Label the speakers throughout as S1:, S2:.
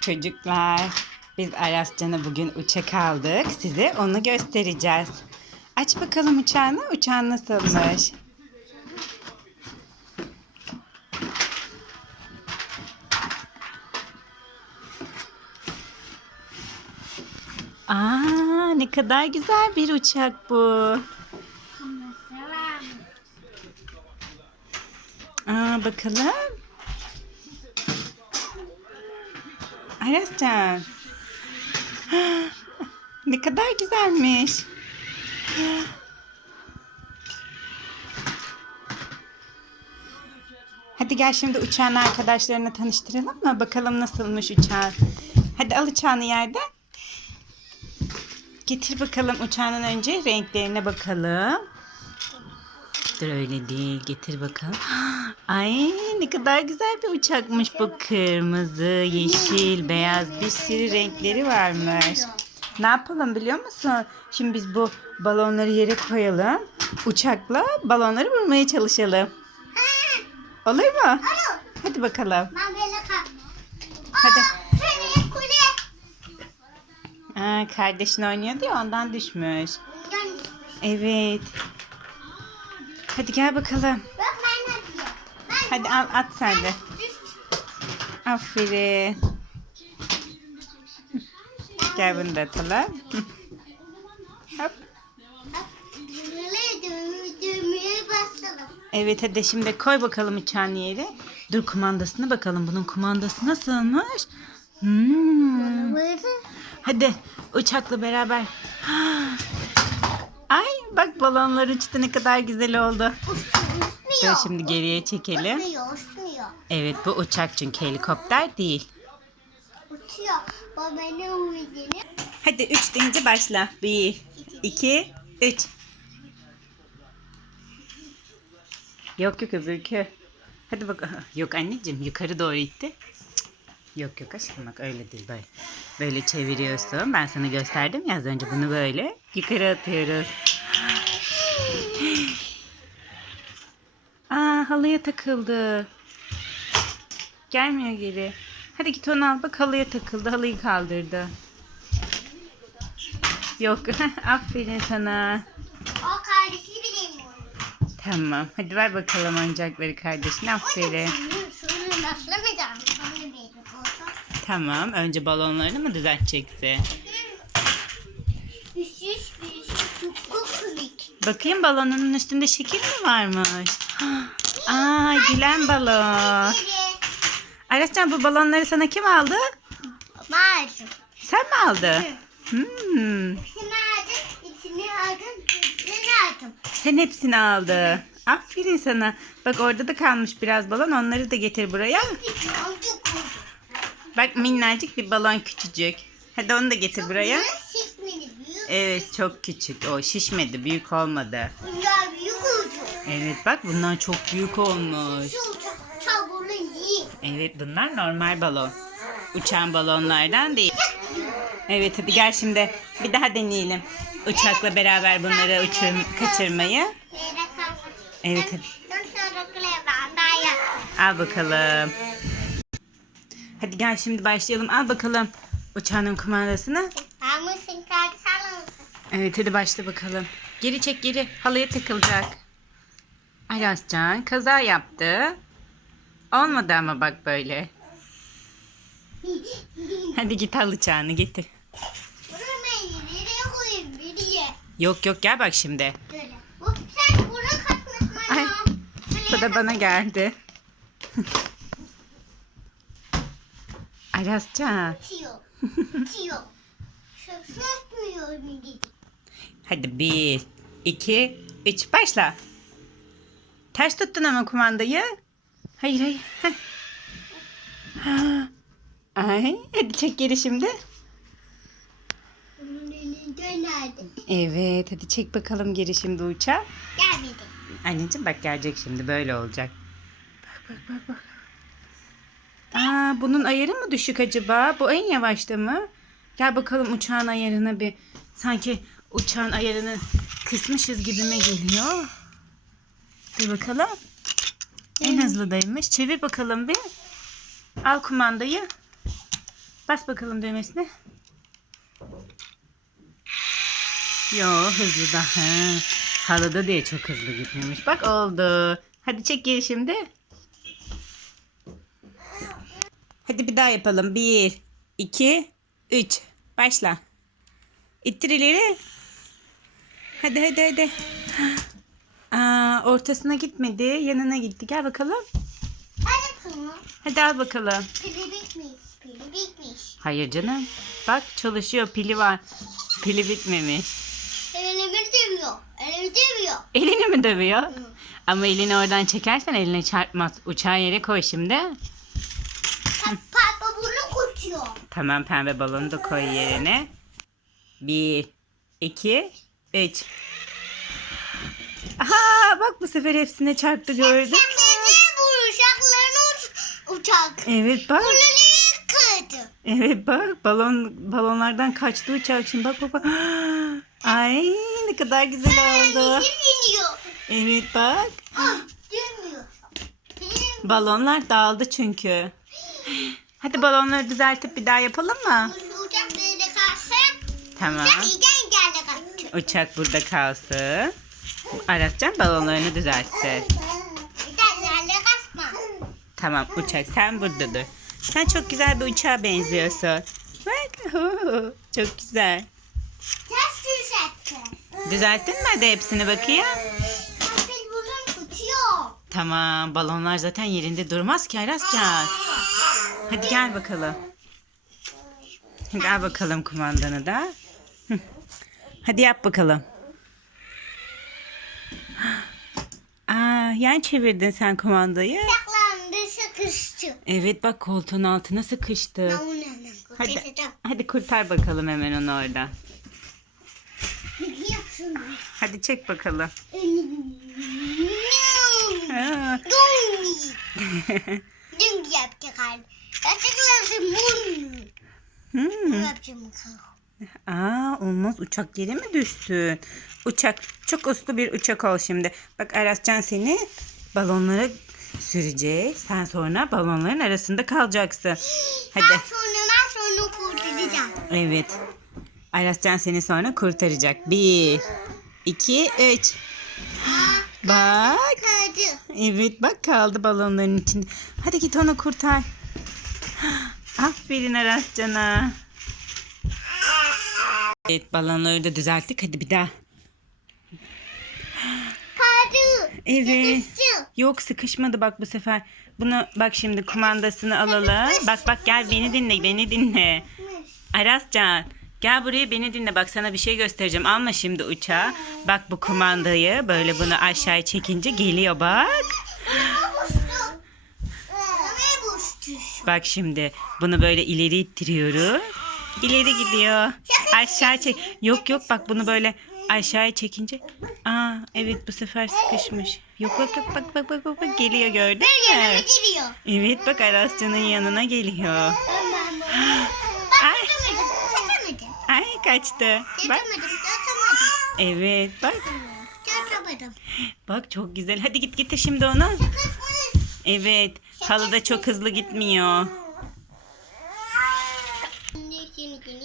S1: Çocuklar, biz Arascan'a bugün uçak aldık. Size onu göstereceğiz. Aç bakalım uçağını. Uçağın nasılmış? Aa, ne kadar güzel bir uçak bu. Aa, bakalım. Arascan. Ne kadar güzelmiş. Hadi gel şimdi uçağın arkadaşlarına tanıştıralım mı? Bakalım nasılmış uçağın. Hadi al uçağını yerden. Getir bakalım uçağının önce renklerine bakalım. Dur öyle değil. Getir bakalım. Ay ne kadar güzel bir uçakmış bu. Kırmızı, yeşil, beyaz bir sürü renkleri varmış. Ne yapalım biliyor musun? Şimdi biz bu balonları yere koyalım. Uçakla balonları vurmaya çalışalım. Olur mu? Hadi bakalım. Hadi. Aa, kardeşin oynuyordu ya ondan düşmüş. Evet. Hadi gel bakalım.
S2: Bak ben atıyorum. Ben
S1: Hadi al at sen de. Aferin. Gel bunu da atalım. Hop. Evet hadi şimdi koy bakalım uçağın yere. Dur kumandasına bakalım. Bunun kumandası nasılmış? Hmm. Hadi uçakla beraber. Ay bak balonlar uçtu ne kadar güzel oldu.
S2: Uçmuyor.
S1: şimdi geriye çekelim.
S2: Uçmuyor, uçmuyor.
S1: Evet bu uçak çünkü helikopter değil.
S2: Uçuyor. Baba ne uyuduğunu.
S1: Hadi üç deyince başla. Bir, iki, üç. Yok yok öbürkü. Hadi bak. Yok anneciğim yukarı doğru itti. Yok yok aşkım bak öyle değil böyle. Böyle çeviriyorsun. Ben sana gösterdim ya az önce bunu böyle yukarı atıyoruz. Aa halıya takıldı. Gelmiyor geri. Hadi git onu al. Bak halıya takıldı. Halıyı kaldırdı. Yok. Aferin sana.
S2: O kardeşi bileyim onu.
S1: Tamam. Hadi ver bakalım oyuncakları kardeşine. Aferin. Tamam. Önce balonlarını mı
S2: düşüş çok komik.
S1: Bakayım balonunun üstünde şekil mi varmış? Aa, gülen balon. Arascan bu balonları sana kim aldı?
S2: Maalesef.
S1: Sen mi aldın? Hmm.
S2: İçini aldım, içini aldım, içini aldım.
S1: Sen hepsini aldı. Aferin sana. Bak orada da kalmış biraz balon. Onları da getir buraya. Bak minnacık bir balon küçücük. Hadi onu da getir buraya. Evet çok küçük. O şişmedi. Büyük olmadı.
S2: Bunlar büyük olacak.
S1: Evet bak bunlar çok büyük olmuş.
S2: Şu çok çabuğun değil.
S1: Evet bunlar normal balon. Uçan balonlardan değil. Evet hadi gel şimdi bir daha deneyelim. Uçakla beraber bunları uçur kaçırmayı. Evet hadi. Al bakalım. Hadi gel şimdi başlayalım. Al bakalım uçağın kumandasını. Evet hadi başla bakalım. Geri çek geri. Halıya takılacak. Alascan kaza yaptı. Olmadı ama bak böyle. Hadi git al uçağını getir. Yok yok gel bak şimdi. Ay. Bu da bana geldi. Arascan.
S2: Çiyor. Çiyor. Şu susmuyor mu?
S1: Hadi bir, iki, üç başla. Ters tuttun ama kumandayı. Hayır hayır. Heh. Ha. Ay, hadi çek geri şimdi. Evet hadi çek bakalım geri şimdi uçağa.
S2: Gelmedi.
S1: Anneciğim bak gelecek şimdi böyle olacak. Bak bak bak bak. Aa, bunun ayarı mı düşük acaba? Bu en yavaşta mı? Gel bakalım uçağın ayarına bir. Sanki uçağın ayarını kısmışız gibime geliyor. Dur bakalım. En hızlıdaymış. Çevir bakalım bir. Al kumandayı. Bas bakalım düğmesine. Yo hızlı daha. Halıda diye çok hızlı gitmemiş. Bak oldu. Hadi çek geri şimdi. Hadi bir daha yapalım. Bir, iki, üç. Başla. İttir ileri. Hadi hadi hadi. Aa, ortasına gitmedi. Yanına gitti. Gel bakalım.
S2: Hadi kızım.
S1: Hadi al bakalım.
S2: Pili bitmiş. Pili bitmiş.
S1: Hayır canım. Bak çalışıyor. Pili var. Pili bitmemiş.
S2: Elimi dövüyor. Elimi dövüyor.
S1: Elini mi dövüyor? Ama elini oradan çekersen eline çarpmaz. Uçağı yere koy şimdi.
S2: Papa bunu kutuyor.
S1: Tamam pembe balonu da koy yerine. Bir, iki, üç. Aha bak bu sefer hepsine çarptı gördün.
S2: Sadece bu uşakların uç- uçak.
S1: Evet bak.
S2: Kulüleyi kırdı.
S1: Evet bak balon balonlardan kaçtı uçak şimdi bak bak bak. Ay ne kadar güzel oldu. Evet bak.
S2: Ah,
S1: Balonlar dağıldı çünkü. Hadi balonları düzeltip bir daha yapalım mı?
S2: uçak böyle kalsın.
S1: Tamam.
S2: Uçak iyice geldi kaçtı.
S1: Uçak burada kalsın. Aratcan balonlarını düzeltsin. Tamam uçak sen burada dur. Sen çok güzel bir uçağa benziyorsun. Bak çok güzel.
S2: Ters düzeltti.
S1: Düzelttin mi hadi hepsini bakayım? Tamam balonlar zaten yerinde durmaz ki Aratcan. Hadi gel bakalım. Al bakalım kumandanı da. Hadi yap bakalım. Aa, yan çevirdin sen kumandayı.
S2: Uçaklarında sıkıştı.
S1: Evet bak koltuğun altına sıkıştı. Hadi, hadi kurtar bakalım hemen onu oradan. Hadi çek bakalım.
S2: Dün. Yapacak hali. Açıklasın bunu.
S1: Hmm.
S2: Yapacağım
S1: Aa, olmaz uçak yere mi düşsün? Uçak çok uslu bir uçak ol şimdi. Bak Arascan seni balonlara sürecek. Sen sonra balonların arasında kalacaksın. Hadi.
S2: Ben sonra ben sonra kurtaracağım.
S1: Evet. Arascan seni sonra kurtaracak. Bir, iki, üç. Bak. Evet bak kaldı balonların içinde. Hadi git onu kurtar. Aferin Arascan'a. Evet balonları da düzelttik. Hadi bir daha.
S2: Kırdı.
S1: Evet.
S2: Sıkıştı.
S1: Yok sıkışmadı bak bu sefer. Bunu bak şimdi kumandasını alalım. Bak bak gel beni dinle beni dinle. Arascan gel buraya beni dinle bak sana bir şey göstereceğim. Alma şimdi uçağı. Bak bu kumandayı böyle bunu aşağıya çekince geliyor bak. Bak şimdi bunu böyle ileri ittiriyoruz. İleri gidiyor. Aşağı çek. Yok yok bak bunu böyle aşağıya çekince. Aa evet bu sefer sıkışmış. Yok yok yok bak bak bak bak, bak geliyor gördün mü?
S2: geliyor.
S1: Evet bak Arascan'ın yanına geliyor. Ay. Ay kaçtı. Bak evet bak. Bak çok güzel. Hadi git getir şimdi onu. Evet. Halıda çok hızlı gitmiyor.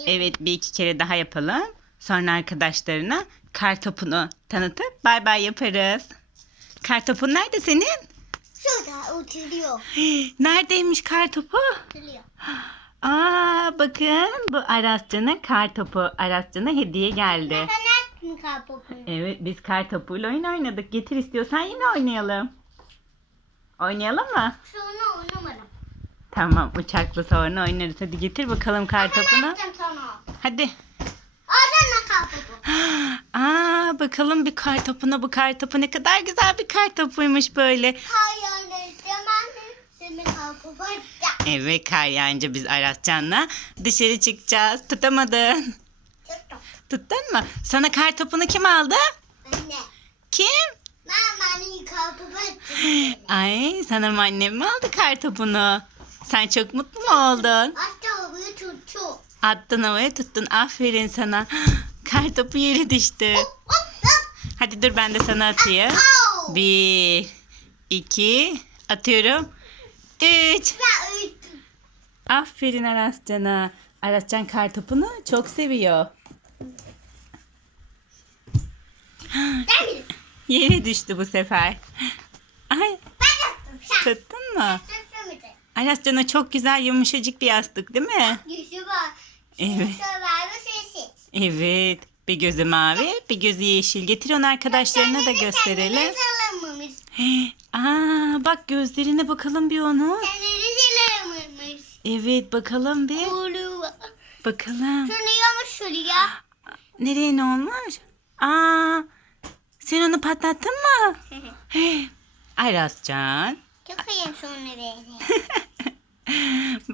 S1: Evet bir iki kere daha yapalım. Sonra arkadaşlarına kar topunu tanıtıp bay bay yaparız. Kar topun nerede senin?
S2: Şurada oturuyor.
S1: Neredeymiş kar topu?
S2: Oturuyor.
S1: Aa bakın bu Arascan'ın kar topu. Arascan'a hediye geldi.
S2: Mi kapatın?
S1: Evet biz kar topuyla oyun oynadık. Getir istiyorsan yine oynayalım. Oynayalım mı?
S2: Sonra.
S1: Tamam uçakla sonra oynarız. Hadi getir bakalım kar
S2: Ben
S1: topunu.
S2: yaptım sana.
S1: Hadi. Aa bakalım bir kar topuna bu kar topu ne kadar güzel bir kar topuymuş böyle. Evet kar yağınca biz Arascan'la dışarı çıkacağız. Tutamadın.
S2: Tuttum.
S1: Tuttun mu? Sana kar topunu kim aldı?
S2: Anne.
S1: Kim?
S2: Kapatacağım.
S1: Ay sanırım annem mi aldı kar topunu? Sen çok mutlu mu oldun?
S2: Hatta onu tuttu.
S1: Attın havaya tuttun. Aferin sana. Kar topu yere düştü.
S2: Hop hop.
S1: Hadi dur ben de sana atayım.
S2: Au.
S1: Bir, iki, atıyorum. Üç. Aferin Arascan'a. Arascan kartopunu çok seviyor. Yere düştü bu sefer. Ay tuttun mu?
S2: Söyledin.
S1: Arascan'a çok güzel yumuşacık bir yastık değil mi?
S2: Yüzü var.
S1: Evet. Evet. Bir gözü mavi, bir gözü yeşil. Getir onu arkadaşlarına da gösterelim. Aa, bak gözlerine bakalım bir onu. Evet bakalım bir. Bakalım.
S2: Yamış şuraya.
S1: Nereye ne olmuş? Aa, sen onu patlattın mı? Arascan.
S2: Çok iyiyim sonra.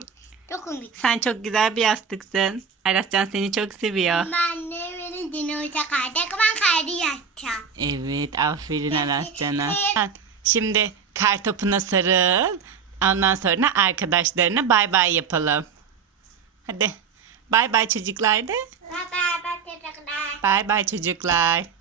S2: Çok komik.
S1: Sen çok güzel bir yastıksın. Arascan seni çok seviyor.
S2: Ben de benim dinozor kardeşim ben kaydı yatacağım.
S1: Evet aferin Arascan'a. Şimdi kar topuna sarıl. Ondan sonra arkadaşlarına bay bay yapalım. Hadi. Bay bay çocuklar de.
S2: Bye bye çocuklar.
S1: Bay bay çocuklar.